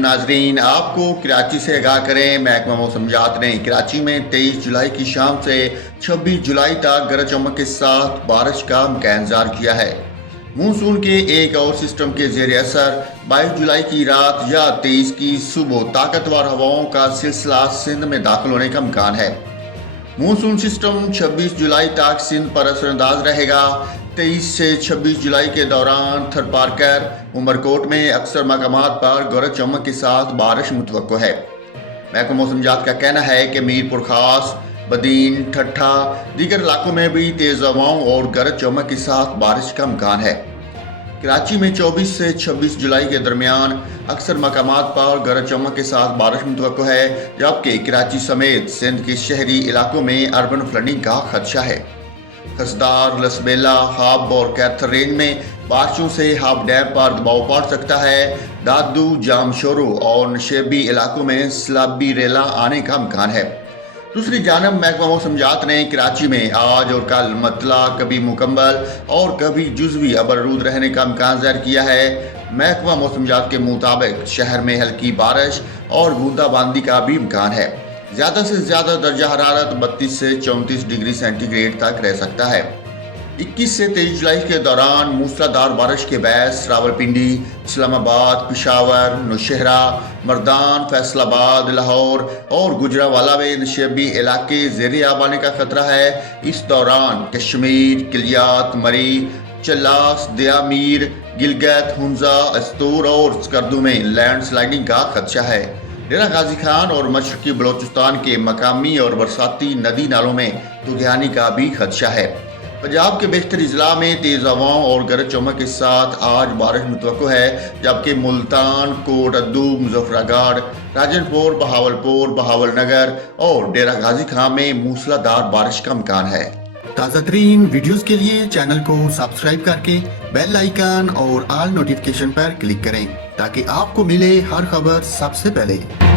नाजरीन, आपको कराची से आगाह करें। महकमा मौसमियात ने कराची में 23 जुलाई की शाम से 26 जुलाई तक गरज चमक के साथ बारिश का इम्कान जाहिर किया है। मानसून के एक और सिस्टम के जेर असर 22 जुलाई की रात या 23 की सुबह ताकतवर हवाओं का सिलसिला सिंध में दाखिल होने का इम्कान है। मानसून सिस्टम 26 जुलाई तक सिंध पर असरअंदाज रहेगा। 23 से 26 जुलाई के दौरान थरपारकर, उमरकोट में अक्सर मकामात पर गरज चमक के साथ बारिश मुतवक्को है। महकमा मौसमियात का कहना है कि मीरपुर खास, बदीन, ठट्ठा, दीगर इलाकों में भी तेज हवाओं और गरज चमक के साथ बारिश का इम्कान है। कराची में 24 से 26 जुलाई के दरमियान अक्सर मकामात पर गरज चमक के साथ बारिश मुतवक्को है, जबकि कराची समेत सिंध के शहरी इलाकों में अर्बन फ्लडिंग का खदशा है। खसदार, लसबेला, हाब और कैथर रेंज में बारिशों से हाब डैम पर दबाव पड़ सकता है। दादू, जामशोरो और नशेबी इलाकों में सैलाबी रेला आने का इम्कान है। दूसरी जानब महकमा मौसमियात ने कराची में आज और कल मतला कभी मुकम्मल और कभी जुज़वी अबरूद रहने का इम्कान जाहिर किया है। महकमा मौसमियात के मुताबिक शहर में हल्की बारिश और बूंदाबांदी का भी इम्कान है। ज़्यादा से ज़्यादा दर्जा हरारत 32 से 34 डिग्री सेंटीग्रेड तक रह सकता है। 21 से 23 जुलाई के दौरान मूसलाधार बारिश के बायस रावलपिंडी, इस्लामाबाद, पेशावर, नौशहरा, मर्दान, फैसलाबाद, लाहौर और गुजरावाला में नशेबी इलाके ज़ेरे आब आने का खतरा है। इस दौरान कश्मीर, किलियात, मरी, चलास, दियामीर, गिलगित, हुंजा, अस्तूर और स्कर्दू में लैंड स्लाइडिंग का खदशा है। डेरा गाजी खान और मशरकी बलोचिस्तान के मकामी और बरसाती नदी नालों में तुगयानी का भी खदशा है। पंजाब के बेशतर अजला में तेज हवाओं और गरज चमक के साथ आज बारिश मुतवक्को है, जबकि मुल्तान, कोट अद्दू, मुजफ्फरागढ़, राजनपुर, बहावलपुर, बहावलनगर और डेरा गाजी खान में मूसलाधार बारिश का इम्कान है। ताज़ा तरीन वीडियोस के लिए चैनल को सब्सक्राइब करके बेल आइकन और ऑल नोटिफिकेशन पर क्लिक करें ताकि आपको मिले हर खबर सबसे पहले।